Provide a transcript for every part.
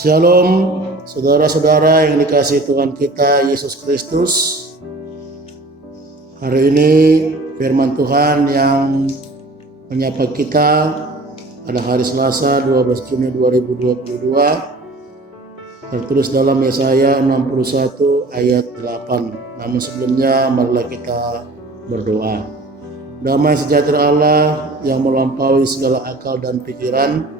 Shalom, saudara-saudara yang dikasihi Tuhan kita Yesus Kristus. Hari ini firman Tuhan yang menyapa kita pada hari Selasa 12 Juni 2022 tertulis dalam Yesaya 61 ayat 8. Namun sebelumnya marilah kita berdoa. Damai sejahtera Allah yang melampaui segala akal dan pikiran,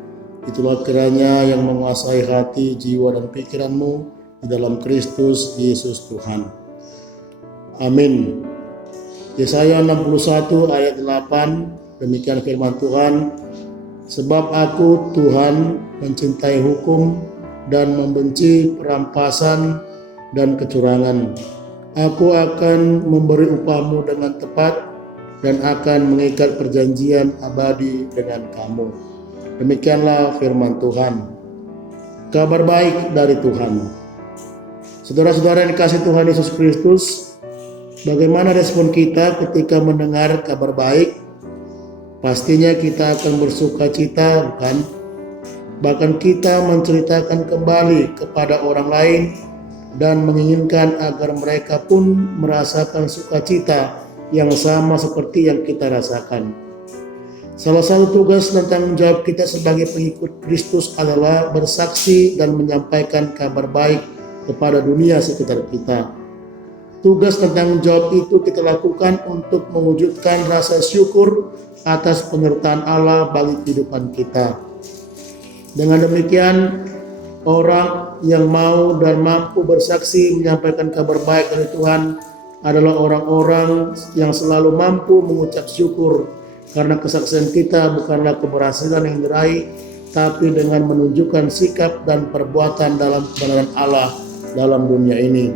itulah kiranya yang menguasai hati, jiwa, dan pikiranmu di dalam Kristus Yesus Tuhan. Amin. Yesaya 61 ayat 8, demikian firman Tuhan. Sebab aku Tuhan mencintai hukum dan membenci perampasan dan kecurangan. Aku akan memberi upahmu dengan tepat dan akan mengikat perjanjian abadi dengan kamu. Demikianlah firman Tuhan. Kabar baik dari Tuhan. Saudara-saudara yang dikasihi Tuhan Yesus Kristus, bagaimana respon kita ketika mendengar kabar baik? Pastinya kita akan bersuka cita, bukan? Bahkan kita menceritakan kembali kepada orang lain dan menginginkan agar mereka pun merasakan sukacita yang sama seperti yang kita rasakan. Salah satu tugas dan tanggung jawab kita sebagai pengikut Kristus adalah bersaksi dan menyampaikan kabar baik kepada dunia sekitar kita. Tugas dan tanggung jawab itu kita lakukan untuk mewujudkan rasa syukur atas penyertaan Allah bagi kehidupan kita. Dengan demikian, orang yang mau dan mampu bersaksi menyampaikan kabar baik dari Tuhan adalah orang-orang yang selalu mampu mengucap syukur, karena kesaksian kita bukanlah keberhasilan yang diraih, tapi dengan menunjukkan sikap dan perbuatan dalam kebenaran Allah dalam dunia ini.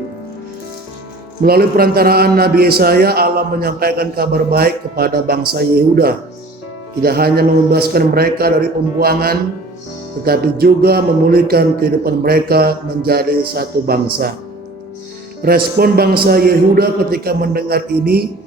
Melalui perantaraan Nabi Yesaya, Allah menyampaikan kabar baik kepada bangsa Yehuda. Tidak hanya membebaskan mereka dari pembuangan, tetapi juga memulihkan kehidupan mereka menjadi satu bangsa. Respon bangsa Yehuda ketika mendengar ini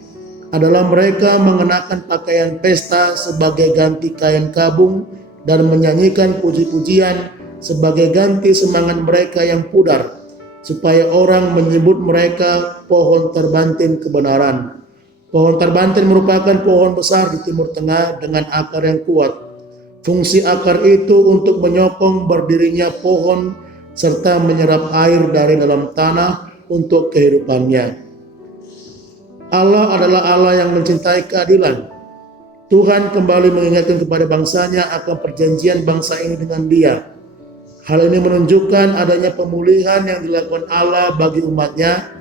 adalah mereka mengenakan pakaian pesta sebagai ganti kain kabung dan menyanyikan puji-pujian sebagai ganti semangat mereka yang pudar, supaya orang menyebut mereka pohon terbantin kebenaran. Pohon terbantin merupakan pohon besar di Timur Tengah dengan akar yang kuat. Fungsi akar itu untuk menyokong berdirinya pohon serta menyerap air dari dalam tanah untuk kehidupannya. Allah adalah Allah yang mencintai keadilan. Tuhan kembali mengingatkan kepada bangsanya akan perjanjian bangsa ini dengan Dia. Hal ini menunjukkan adanya pemulihan yang dilakukan Allah bagi umatnya,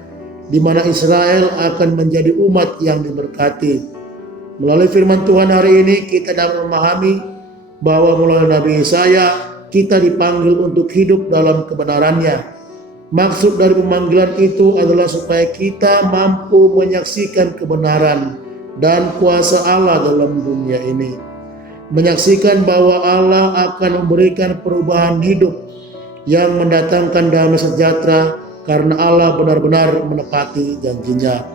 di mana Israel akan menjadi umat yang diberkati. Melalui firman Tuhan hari ini kita dapat memahami bahwa melalui Nabi Yesaya kita dipanggil untuk hidup dalam kebenarannya. Maksud dari pemanggilan itu adalah supaya kita mampu menyaksikan kebenaran dan kuasa Allah dalam dunia ini. Menyaksikan bahwa Allah akan memberikan perubahan hidup yang mendatangkan damai sejahtera karena Allah benar-benar menepati janjinya.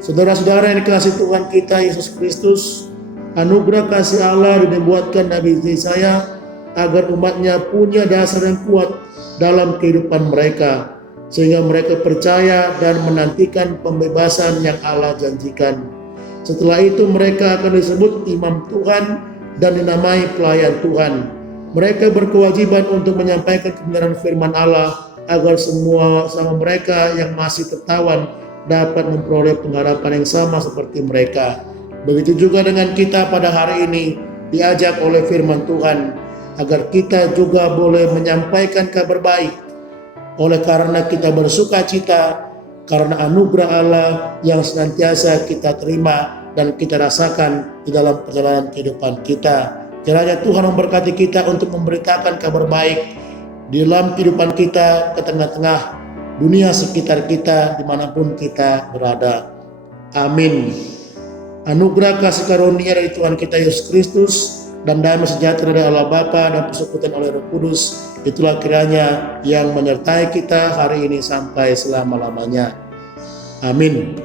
Saudara-saudara yang dikasihi Tuhan kita Yesus Kristus, anugerah kasih Allah dibuatkan Nabi Yesaya agar umatnya punya dasar yang kuat dalam kehidupan mereka, sehingga mereka percaya dan menantikan pembebasan yang Allah janjikan. Setelah itu mereka akan disebut imam Tuhan dan dinamai pelayan Tuhan. Mereka berkewajiban untuk menyampaikan kebenaran firman Allah agar semua sama mereka yang masih tertawan dapat memperoleh pengharapan yang sama seperti mereka. Begitu juga dengan kita pada hari ini diajak oleh firman Tuhan agar kita juga boleh menyampaikan kabar baik. Oleh karena kita bersuka cita karena anugerah Allah yang senantiasa kita terima dan kita rasakan di dalam perjalanan kehidupan kita. Kiranya Tuhan memberkati kita untuk memberitakan kabar baik di dalam kehidupan kita, ke tengah-tengah dunia sekitar kita, dimanapun kita berada. Amin. Anugerah kasih karunia dari Tuhan kita Yesus Kristus dan damai sejahtera dari Allah Bapa dan persekutuan oleh Roh Kudus, itulah kiranya yang menyertai kita hari ini sampai selama-lamanya. Amin.